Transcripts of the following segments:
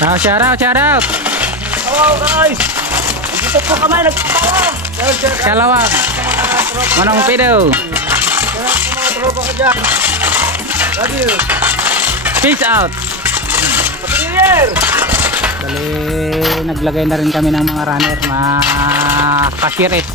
Shout out, shout out. Hello guys. Dito po kami nagtawag. Kalawag. Manong Pido. Kaya po mga tropa ko dyan. Love you. Peace out. Happy New Year. Bali, naglagay na rin kami ng mga runner, mga kasirit.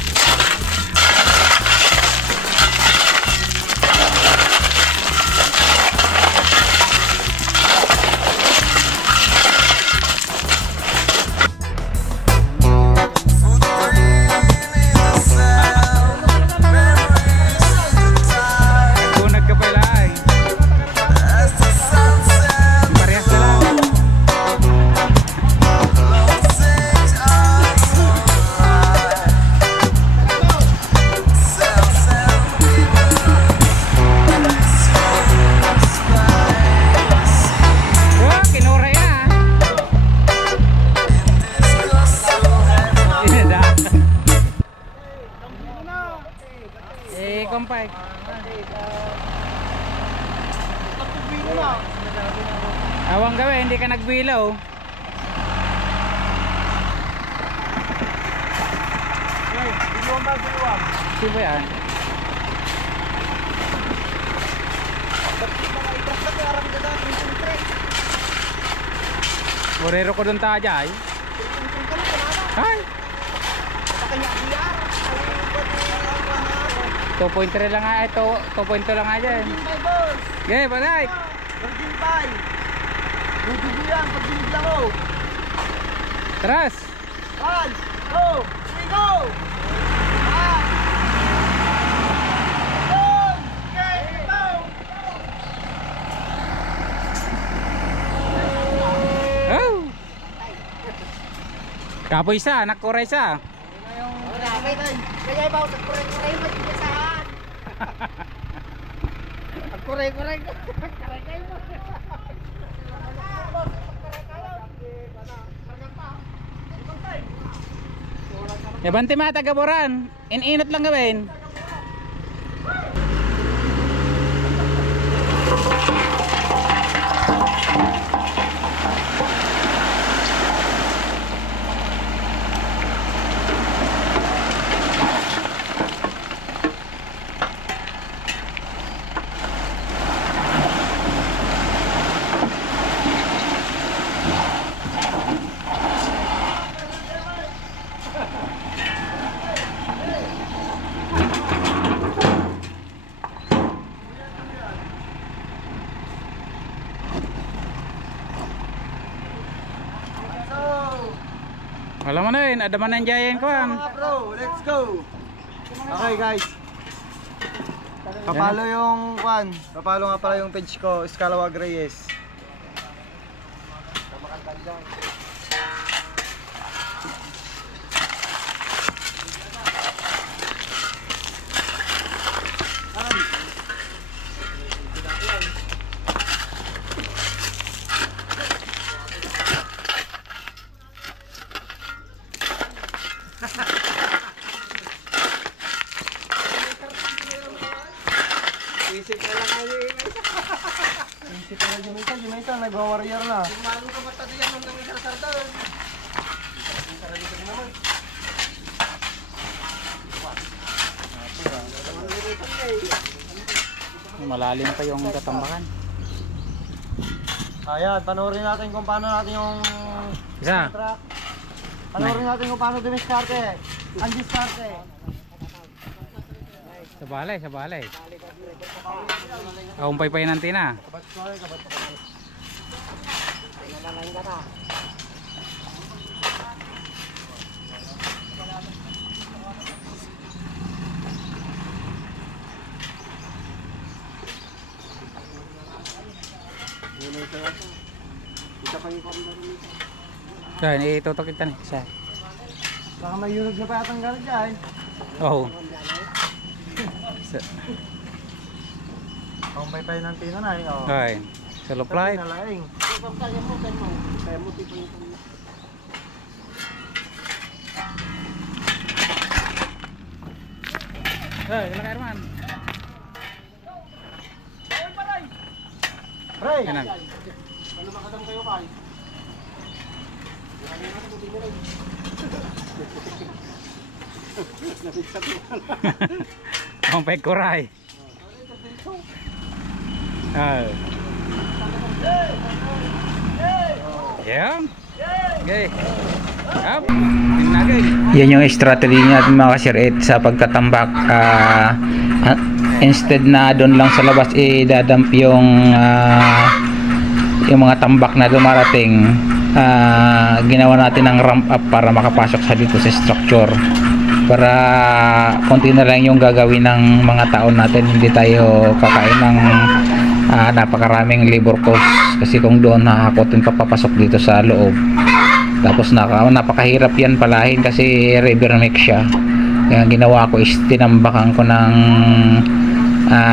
Kompay. Awang gawi, hindi ka nagbilaw. Sino yan? Borero ko dun tayo ay. Ay. 2.3 lang nga ito, 2.2 lang nga dyan. Okay, bagay. Virgin Pie. Dudugo yan pag biniglang ko. Tras. 1, 2, 3, go! Oh. Kapoy sa, nakuray sa. Kaya ba sa kuray-kuray magbigasahan? Kuray-kuray. Yabanti mga taga-Boran, in-inot lang gawin. Wala mo na yun, adaman na yung giant ko. Bro, let's go. Okay guys. Papalo yung kwan. Papalo nga pala yung page ko, Scalawag Reyes. Isip na lang kayo Isip na lang Jumita, nagwa-warrior na. Malong ka matado yan nung nang isar-sarda. Isar-sarda naman. Malalim pa yung katambakan. Ayan, panoorin natin kung paano natin yung Isa. Panoorin natin kung paano dumiskarte. Ang diskarte. Sa balay, sa balay. Umpay-pay natin na. Yan, itutok kita nih. Isa. Baka may yunog na pa yatang galit dyan. Oo. Ang paypay ng tino na eh. Okay. Solo flight. Hey, ilang Herman. Ray! Kanan. Ano makadam kayo kay? Ang pekuray. Ah. Yeah. Okay. Up. Yan yung strategy niya mga ka-Sir Ed sa pagtatambak. Instead na doon lang sa labas idadamp yung mga tambak na dumarating, ginawa natin ng ramp up para makapasok sa dito sa structure, para konti na lang yung gagawin ng mga tao natin, hindi tayo kakain ng napakaraming labor cost, kasi kung doon nakakotin papapasok dito sa loob, tapos napakahirap yan palahin kasi river mix siya. Kaya ginawa ko is tinambakan ko ng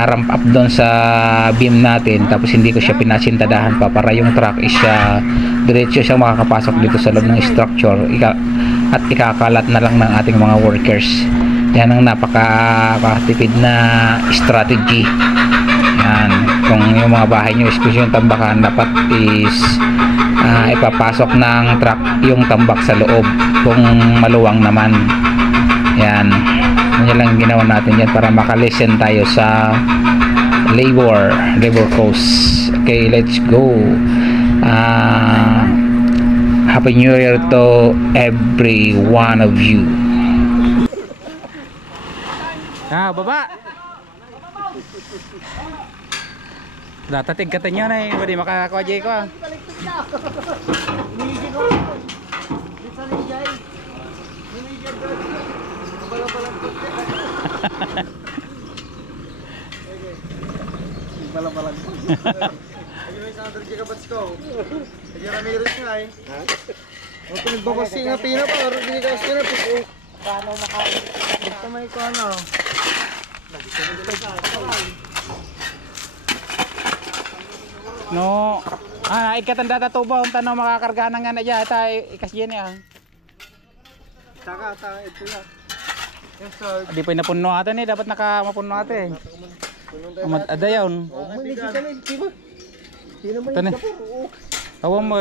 ramp up doon sa beam natin, tapos hindi ko siya pinasintadahan pa para yung truck is diretso siya makakapasok dito sa loob ng structure at ikakalat na lang ng ating mga workers. Yan ang napakatipid na strategy. Yan, kung yung mga bahay nyo is yung tambakan, dapat is ipapasok ng truck yung tambak sa loob kung maluwang naman. Yan, yun lang ginawa natin yan para makalisten tayo sa labor cost. Okay, let's go. Happy New Year to every one of you. Baba. Datatig ka tanyo na eh, hindi makakakuha ko ah. Balang-balang. Ay, may 100 gigabits ko. Ay, Ramirez nga eh. O, pinagbabasi nga pina pa. Hindi ka kasi na. Paano makain? Basta may ko ano. No. Ikatanda tatubo ang tanong makakarga na nga na dyan. Ito ikas dyan eh. Saka, ito lang. Yes, sir. Di pa inapuno atin eh. Dapat nakamapuno atin eh. Ada yun. Hindi ka na, di ba? Hindi naman Ito na. yung Awa mo.